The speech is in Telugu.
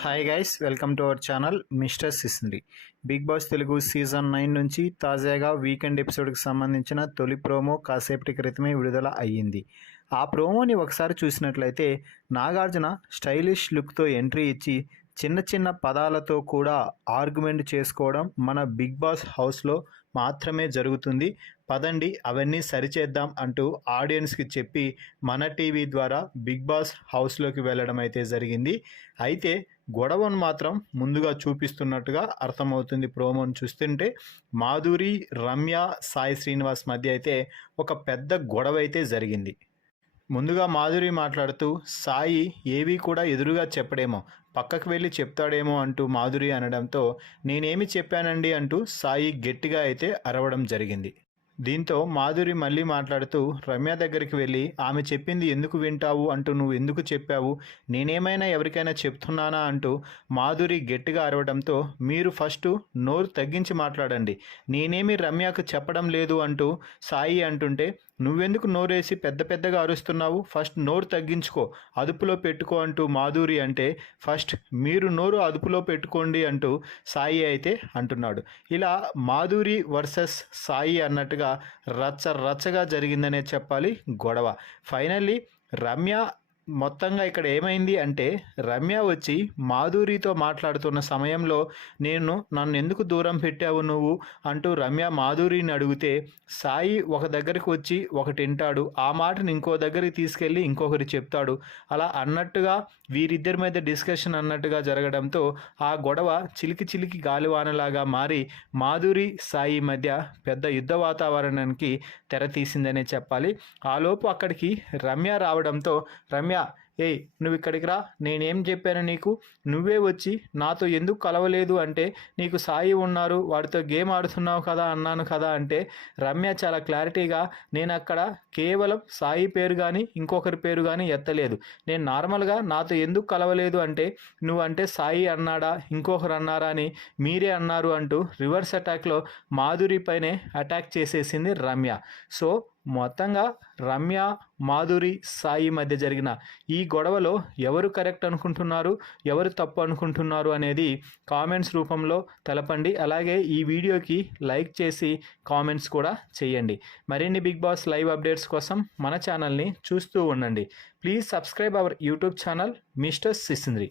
Hi guys, welcome to our channel mister Sisindri. Big boss Telugu season 9 నుంచి తాజాగా వీకెండ్ ఎపిసోడ్కి సంబంధించిన తొలి ప్రోమో కాసేపటి క్రితమే విడుదల అయ్యింది. ఆ ప్రోమోని ఒకసారి చూసినట్లయితే నాగార్జున స్టైలిష్ లుక్తో ఎంట్రీ ఇచ్చి చిన్న చిన్న పదాలతో కూడా ఆర్గ్యుమెంట్ చేసుకోవడం మన బిగ్ బాస్ హౌస్లో మాత్రమే జరుగుతుంది, పదండి అవన్నీ సరిచేద్దాం అంటూ ఆడియన్స్కి చెప్పి మన టీవీ ద్వారా బిగ్ బాస్ హౌస్లోకి వెళ్ళడం అయితే జరిగింది. అయితే గొడవను మాత్రం ముందుగా చూపిస్తున్నట్టుగా అర్థమవుతుంది. ప్రోమోను చూస్తుంటే మాధురి, రమ్య, సాయి శ్రీనివాస్ మధ్య అయితే ఒక పెద్ద గొడవ అయితే జరిగింది. ముందుగా మాధురి మాట్లాడుతూ సాయి ఏవి కూడా ఎదురుగా చెప్పడేమో, పక్కకు వెళ్ళి చెప్తాడేమో అంటూ మాధురి అనడంతో నేనేమి చెప్పానండి అంటూ సాయి గట్టిగా అయితే అరవడం జరిగింది. దీంతో మాధురి మళ్ళీ మాట్లాడుతూ రమ్య దగ్గరికి వెళ్ళి ఆమె చెప్పింది ఎందుకు వింటావు అంటూ నువ్వు ఎందుకు చెప్పావు, నేనేమైనా ఎవరికైనా చెప్తున్నానా అంటూ మాధురి గట్టిగా అరవడంతో మీరు ఫస్ట్ నోరు తగ్గించి మాట్లాడండి, నేనేమి రమ్యకు చెప్పడం లేదు అంటూ సాయి అంటుంటే నువ్వెందుకు నోరేసి పెద్ద పెద్దగా అరుస్తున్నావు, ఫస్ట్ నోరు తగ్గించుకో, అదుపులో పెట్టుకో అంటూ మాధురి అంటే ఫస్ట్ మీరు నోరు అదుపులో పెట్టుకోండి అంటూ సాయి అయితే అంటున్నాడు. ఇలా మాధురి వర్సెస్ సాయి అన్నట్టుగా రచ్చగా జరిగిందనే చెప్పాలి గొడవ. ఫైనల్లీ రమ్య మొత్తంగా ఇక్కడ ఏమైంది అంటే రమ్య వచ్చి మాధురితో మాట్లాడుతున్న సమయంలో నన్ను ఎందుకు దూరం పెట్టావు నువ్వు అంటూ రమ్య మాధురిని అడిగితే సాయి ఒక దగ్గరికి వచ్చి ఒకటి వింటాడు, ఆ మాటని ఇంకో దగ్గరికి తీసుకెళ్ళి ఇంకొకరి చెప్తాడు. అలా అన్నట్టుగా వీరిద్దరి మధ్య డిస్కషన్ అన్నట్టుగా జరగడంతో ఆ గొడవ చిలికి గాలివానలాగా మారి మాధురి సాయి మధ్య పెద్ద యుద్ధ వాతావరణానికి తెర తీసిందనే చెప్పాలి. ఆలోపు అక్కడికి రమ్య రావడంతో రమ్య ఏయ్ నువ్వు ఇక్కడికి రా, నేనేం చెప్పాను నీకు, నువ్వే వచ్చి నాతో ఎందుకు కలవలేదు అంటే నీకు సాయి ఉన్నారు వాడితో గేమ్ ఆడుతున్నావు కదా అన్నాను కదా అంటే రమ్య చాలా క్లారిటీగా నేను అక్కడ కేవలం సాయి పేరు కానీ ఇంకొకరి పేరు కానీ ఎత్తలేదు, నేను నార్మల్గా నాతో ఎందుకు కలవలేదు అంటే నువ్వంటే సాయి అన్నాడా ఇంకొకరు అన్నారా అని మీరే అన్నారు అంటూ రివర్స్ అటాక్లో మాధురి పైనే అటాక్ చేసేసింది రమ్య. సో మొత్తంగా రమ్య, మాధురి, సాయి మధ్య జరిగిన ఈ గొడవలో ఎవరు కరెక్ట్ అనుకుంటున్నారు, ఎవరు తప్పు అనుకుంటున్నారు అనేది కామెంట్స్ రూపంలో తెలపండి. అలాగే ఈ వీడియోకి లైక్ చేసి కామెంట్స్ కూడా చేయండి. మరిన్ని బిగ్ బాస్ లైవ్ అప్డేట్స్ కోసం మన ఛానల్ని చూస్తూ ఉండండి. Please subscribe our YouTube channel mister సిసింద్రి.